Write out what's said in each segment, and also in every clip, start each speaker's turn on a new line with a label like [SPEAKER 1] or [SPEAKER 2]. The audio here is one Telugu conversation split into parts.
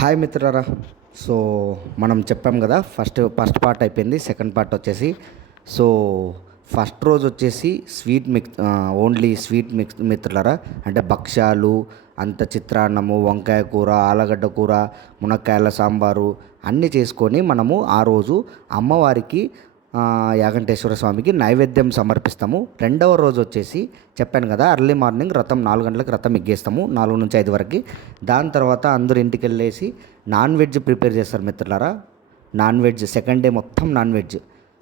[SPEAKER 1] హాయ్ మిత్రులారా. సో మనం చెప్పాం కదా ఫస్ట్ ఫస్ట్ పార్ట్ అయిపోయింది సెకండ్ పార్ట్ వచ్చేసి. సో ఫస్ట్ రోజు వచ్చేసి sweet mix only sweet mix మిత్రులరా. అంటే భక్ష్యాలు అంత చిత్రాన్నము వంకాయ కూర ఆలుగడ్డ కూర మునక్కాయల సాంబారు అన్నీ చేసుకొని మనము ఆ రోజు అమ్మవారికి యాగంటేశ్వర స్వామికి నైవేద్యం సమర్పిస్తాము. రెండవ రోజు వచ్చేసి చెప్పాను కదా అర్లీ మార్నింగ్ రథం నాలుగు గంటలకు రథం ఎగ్గేస్తాము నాలుగు నుంచి ఐదు వరకు. దాని తర్వాత అందరూ ఇంటికి వెళ్ళేసి నాన్ వెజ్ ప్రిపేర్ చేస్తారు మిత్రులారా. నాన్ వెజ్ సెకండ్ డే మొత్తం నాన్ వెజ్.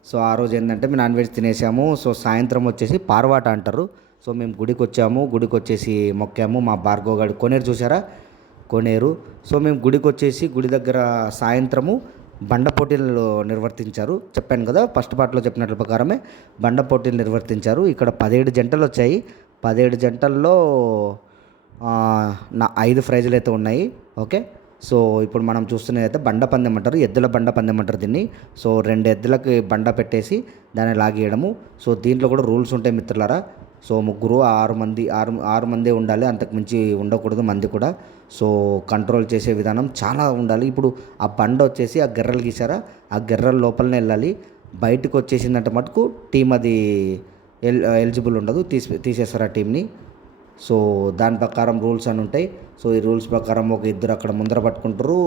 [SPEAKER 1] సో ఆ రోజు ఏంటంటే మేము నాన్ వెజ్ తినేసాము. సో సాయంత్రం వచ్చేసి పార్వాట అంటారు. సో మేము గుడికి వచ్చాము. గుడికి వచ్చేసి మొక్కాము. మా భార్గవ్ గారు కొనేరు చూసారా కొనేరు. సో మేము గుడికి వచ్చేసి గుడి దగ్గర సాయంత్రము బండ పోటీలు నిర్వర్తించారు. చెప్పాను కదా ఫస్ట్ పార్ట్లో చెప్పినట్ల ప్రకారమే బండ పోటీలు నిర్వర్తించారు. ఇక్కడ పదిహేడు జంటలు వచ్చాయి. పదిహేడు జంటల్లో నా ఐదు ప్రైజులు అయితే ఉన్నాయి. ఓకే? సో ఇప్పుడు మనం చూస్తున్నది అయితే బండ పందెం అంటారు. ఎద్దుల బండ పందెం అంటారు దీన్ని. సో రెండు ఎద్దులకి బండ పెట్టేసి దాన్ని లాగేయడము. సో దీంట్లో కూడా రూల్స్ ఉంటాయి మిత్రులారా. సో ముగ్గురు ఆరు మంది ఆరు ఆరు మందే ఉండాలి. అంతకు మించి ఉండకూడదు మంది కూడా. సో కంట్రోల్ చేసే విధానం చాలా ఉండాలి. ఇప్పుడు ఆ బండ వచ్చేసి ఆ గెర్రలు గీసారా ఆ గెర్రల లోపలనే వెళ్ళాలి. బయటకు వచ్చేసిందంటే మటుకు టీం అది ఎల్ ఎలిజిబుల్ ఉండదు. తీసి తీసేస్తారు ఆ టీంని సో దాని ప్రకారం రూల్స్ అని ఉంటాయి. సో ఈ రూల్స్ ప్రకారం ఒక ఇద్దరు అక్కడ ముందర పట్టుకుంటారు.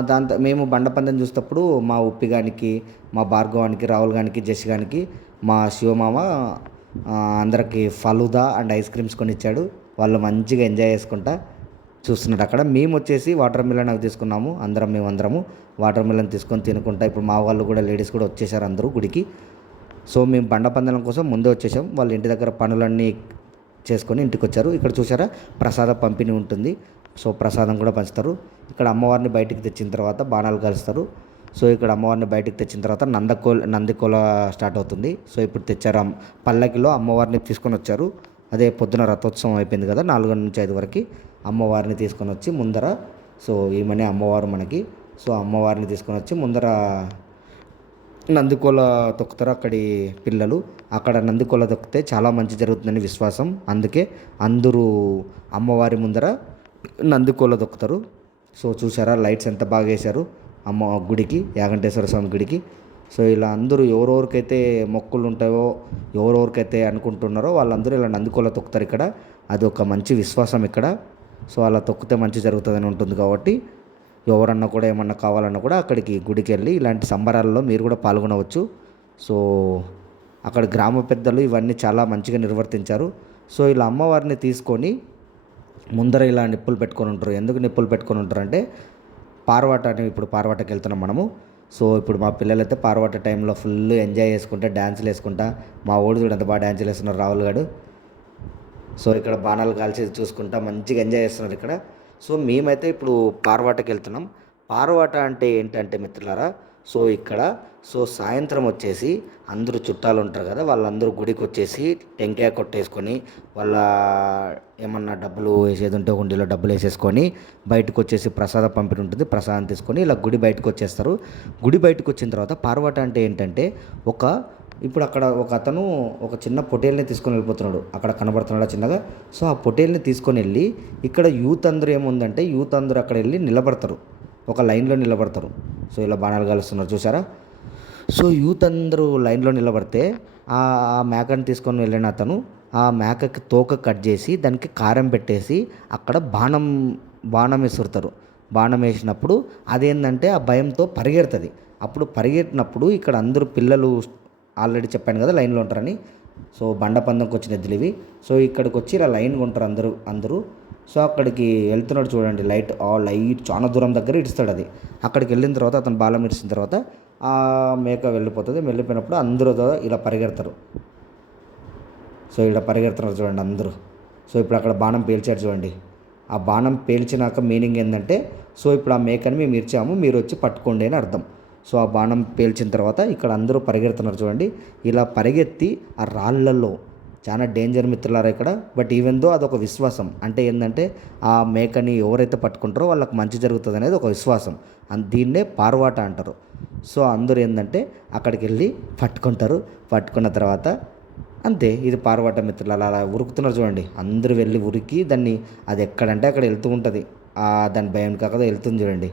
[SPEAKER 1] దాంతో మేము బండ పందెం చూసేటప్పుడు మా ఉప్పిగానికి మా భార్గవానికి రాహుల్ గానికి జస్ గానికి మా శివమామ అందరికి ఫలుదా అండ్ ఐస్ క్రీమ్స్ కొని ఇచ్చాడు వాళ్ళు మంచిగా ఎంజాయ్ చేసుకుంటా చూస్తున్నాడు అక్కడ. మేము వచ్చేసి వాటర్ మిలన్ అవి తీసుకున్నాము. అందరం మేము అందరము వాటర్ మిలన్ తీసుకొని తినుకుంటా. ఇప్పుడు మా వాళ్ళు కూడా లేడీస్ కూడా వచ్చేసారు అందరూ గుడికి. సో మేము బండ పందనం కోసం ముందే వచ్చేసాం. వాళ్ళ ఇంటి దగ్గర పనులన్నీ చేసుకొని ఇంటికి వచ్చారు. ఇక్కడ చూసారా ప్రసాద పంపిణీ ఉంటుంది. సో ప్రసాదం కూడా పంచుతారు. ఇక్కడ అమ్మవారిని బయటికి తెచ్చిన తర్వాత బాణాలు కలుస్తారు. సో ఇక్కడ అమ్మవారిని బయటికి తెచ్చిన తర్వాత నందకోల నందికోల స్టార్ట్ అవుతుంది. సో ఇప్పుడు తెచ్చారు పల్లకిలో అమ్మవారిని తీసుకొని వచ్చారు. అదే పొద్దున రథోత్సవం అయిపోయింది కదా నాలుగు నుంచి ఐదు వరకు అమ్మవారిని తీసుకొని వచ్చి ముందర సో ఈమెనే అమ్మవారు మనకి. సో అమ్మవారిని తీసుకొని వచ్చి ముందర నందికోల తొక్కుతారు అక్కడి పిల్లలు. అక్కడ నందికోల తొక్కితే చాలా మంచి జరుగుతుందని విశ్వాసం. అందుకే అందరూ అమ్మవారి ముందర నందికోల తొక్కుతారు. సో చూసారా లైట్స్ ఎంత బాగా వేశారు. అమ్మ గుడికి యాగంటేశ్వర స్వామి గుడికి. సో ఇలా అందరూ ఎవరెవరికైతే మొక్కులు ఉంటాయో ఎవరెవరికైతే అనుకుంటున్నారో వాళ్ళందరూ ఇలా నందికోల తొక్కుతారు ఇక్కడ. అది ఒక మంచి విశ్వాసం ఇక్కడ. సో అలా తొక్కితే మంచి జరుగుతుందని ఉంటుంది కాబట్టి ఎవరన్నా కూడా ఏమన్నా కావాలన్నా కూడా అక్కడికి గుడికి వెళ్ళి ఇలాంటి సంబరాల్లో మీరు కూడా పాల్గొనవచ్చు. సో అక్కడ గ్రామ పెద్దలు ఇవన్నీ చాలా మంచిగా నిర్వర్తించారు. సో ఇలా అమ్మవారిని తీసుకొని ముందర ఇలా నిప్పులు పెట్టుకొని ఉంటారు. ఎందుకు నిప్పులు పెట్టుకొని ఉంటారు అంటే పార్వాట అని ఇప్పుడు పార్వాటకి వెళ్తున్నాం మనము. సో ఇప్పుడు మా పిల్లలైతే పార్వాట టైంలో ఫుల్ ఎంజాయ్ చేసుకుంటా డ్యాన్సులు వేసుకుంటా. మా ఓడి చూడు ఎంత బాగా డ్యాన్సులు వేస్తున్నారు రాహుల్ గారు సో ఇక్కడ బాణాలు కాల్చేది చూసుకుంటా మంచిగా ఎంజాయ్ చేస్తున్నారు ఇక్కడ. సో మేమైతే ఇప్పుడు పార్వాటకి వెళ్తున్నాం. పార్వాట అంటే ఏంటంటే మిత్రులారా సో ఇక్కడ సో సాయంత్రం వచ్చేసి అందరూ చుట్టాలు ఉంటారు కదా వాళ్ళందరూ గుడికి వచ్చేసి టెంకాయ కొట్టేసుకొని వాళ్ళ ఏమన్నా డబ్బులు వేసేది ఉంటే హుండీలో డబ్బులు వేసేసుకొని బయటకు వచ్చేసి ప్రసాద పంపిణీ ఉంటుంది. ప్రసాదం తీసుకొని ఇలా గుడి బయటకు వచ్చేస్తారు. గుడి బయటకు వచ్చిన తర్వాత పార్వట అంటే ఏంటంటే ఒక ఇప్పుడు అక్కడ ఒక అతను ఒక చిన్న పొటేల్ని తీసుకొని వెళ్ళిపోతున్నాడు. అక్కడ కనబడుతున్నాడు చిన్నగా? సో ఆ పొటేల్ని తీసుకొని వెళ్ళి ఇక్కడ యూత్ అందరూ ఏముందంటే యూత్ అందరూ అక్కడ వెళ్ళి నిలబడతారు. ఒక లైన్లో నిలబడతారు. సో ఇలా బాణాలు కలుస్తున్నారు చూసారా సో యూత్ అందరూ లైన్లో నిలబడితే ఆ మేకను తీసుకొని వెళ్ళిన అతను ఆ మేకకి తోక కట్ చేసి దానికి కారం పెట్టేసి అక్కడ బాణం బాణం విసురుతారు. బాణం వేసినప్పుడు అదేంటంటే ఆ భయంతో పరిగెడుతుంది. అప్పుడు పరిగెట్టినప్పుడు ఇక్కడ అందరూ పిల్లలు ఆల్రెడీ చెప్పాను కదా లైన్లో ఉంటారని సో బండ పందంకి వచ్చిన ఎద్దులు ఇవి సో ఇక్కడికి వచ్చి ఇలా లైన్గా ఉంటారు అందరూ అందరూ. సో అక్కడికి వెళ్తున్నాడు చూడండి లైట్ ఆ లైట్ చాలా దూరం దగ్గర ఇడుస్తాడు అది. అక్కడికి వెళ్ళిన తర్వాత అతను బాలం ఇడిచిన తర్వాత ఆ మేక వెళ్ళిపోతుంది. వెళ్ళిపోయినప్పుడు అందరూ ఇలా పరిగెడతారు. సో ఇక్కడ పరిగెడుతున్నారు చూడండి అందరూ. సో ఇప్పుడు అక్కడ బాణం పేల్చాడు చూడండి. ఆ బాణం పేల్చినాక మీనింగ్ ఏంటంటే సో ఇప్పుడు ఆ మేకని మేము ఇచ్చాము మీరు వచ్చి పట్టుకోండి అని అర్థం. సో ఆ బాణం పేల్చిన తర్వాత ఇక్కడ అందరూ పరిగెడుతున్నారు చూడండి. ఇలా పరిగెత్తి ఆ రాళ్ళల్లో చాలా డేంజర్ మిత్రులారా ఇక్కడ. బట్ ఈవెన్ దో అదొక విశ్వాసం అంటే ఏంటంటే ఆ మేకని ఎవరైతే పట్టుకుంటారో వాళ్ళకి మంచి జరుగుతుంది అనేది ఒక విశ్వాసం. దీన్నే పార్వాట అంటారు. సో అందరూ ఏంటంటే అక్కడికి వెళ్ళి పట్టుకుంటారు. పట్టుకున్న తర్వాత అంతే ఇది పార్వాట మిత్రులు అలా అలా ఉరుకుతున్నారు చూడండి. అందరూ వెళ్ళి ఉరికి దాన్ని అది ఎక్కడంటే అక్కడ వెళ్తూ ఉంటుంది. ఆ దాని భయం కాక వెళ్తుంది చూడండి.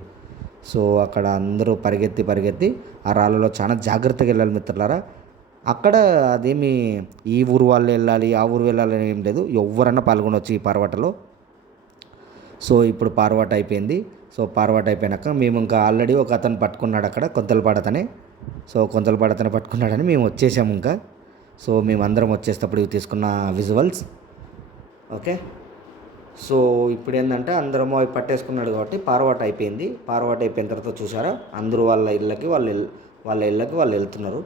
[SPEAKER 1] సో అక్కడ అందరూ పరిగెత్తి పరిగెత్తి ఆ రాళ్ళలో చాలా జాగ్రత్తగా వెళ్ళాలి మిత్రులారా. అక్కడ అదేమి ఈ ఊరు వాళ్ళు వెళ్ళాలి ఆ ఊరు వెళ్ళాలని ఏం లేదు. ఎవరన్నా పాల్గొనవచ్చు ఈ పార్వటలో. సో ఇప్పుడు పార్వాట అయిపోయింది. సో పార్వాట అయిపోయినాక మేము ఇంకా ఆల్రెడీ ఒక అతను పట్టుకున్నాడు అక్కడ కొంతలపాడతనే సో కొంతలపాడతనే పట్టుకున్నాడని మేము వచ్చేసాము ఇంకా. సో మేము అందరం వచ్చేటప్పుడు ఇవి తీసుకున్న విజువల్స్. ఓకే? సో ఇప్పుడు ఏంటంటే అందరము అవి పట్టేసుకున్నాడు కాబట్టి పార్వాట అయిపోయింది. పార్వాట అయిపోయిన తర్వాత చూసారా? అందరూ వాళ్ళ ఇళ్ళకి వాళ్ళు వాళ్ళ ఇళ్ళకి వాళ్ళు వెళ్తున్నారు.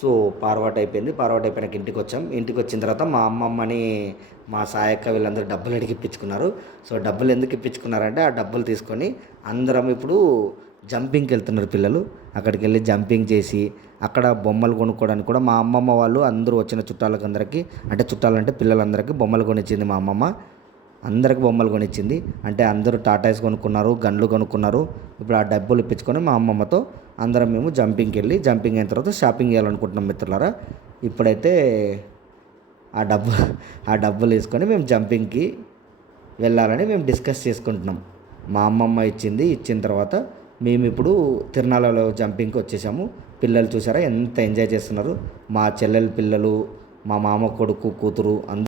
[SPEAKER 1] సో పార్వాట అయిపోయింది. పార్వాట అయిపోయినాక ఇంటికి వచ్చాం ఇంటికి వచ్చిన తర్వాత మా అమ్మమ్మని మా సాయక్క వీళ్ళందరూ డబ్బులు అడిగి ఇప్పించుకున్నారు. సో డబ్బులు ఎందుకు ఇప్పించుకున్నారంటే ఆ డబ్బులు తీసుకొని అందరం ఇప్పుడు జంపింగ్కి వెళ్తున్నారు పిల్లలు. అక్కడికి వెళ్ళి జంపింగ్ చేసి అక్కడ బొమ్మలు కొనుక్కోవడానికి కూడా మా అమ్మమ్మ వాళ్ళు అందరూ వచ్చిన చుట్టాలకు అందరికీ అంటే చుట్టాలంటే పిల్లలందరికీ బొమ్మలు కొనిచ్చింది మా అమ్మమ్మ. అందరికి బొమ్మలు కొనిచ్చింది. అంటే అందరూ టాటాస్ కొనుక్కున్నారు గన్లు కొనుక్కున్నారు. ఇప్పుడు ఆ డబ్బులు ఇప్పించుకొని మా అమ్మమ్మతో అందరం మేము జంపింగ్కి వెళ్ళి జంపింగ్ అయిన తర్వాత షాపింగ్ చేయాలనుకుంటున్నాం మిత్రులారా. ఇప్పుడైతే ఆ డబ్బు ఆ డబ్బులు తీసుకొని మేము జంపింగ్కి వెళ్ళాలని మేము డిస్కస్ చేసుకుంటున్నాం. మా అమ్మమ్మ ఇచ్చింది ఇచ్చిన తర్వాత మేము ఇప్పుడు తిరునాళ్ళలో జంపింగ్కి వచ్చేసాము. పిల్లలు చూసారా ఎంత ఎంజాయ్ చేస్తున్నారు. మా చెల్లెల పిల్లలు మా మామ కొడుకు కూతురు అందరూ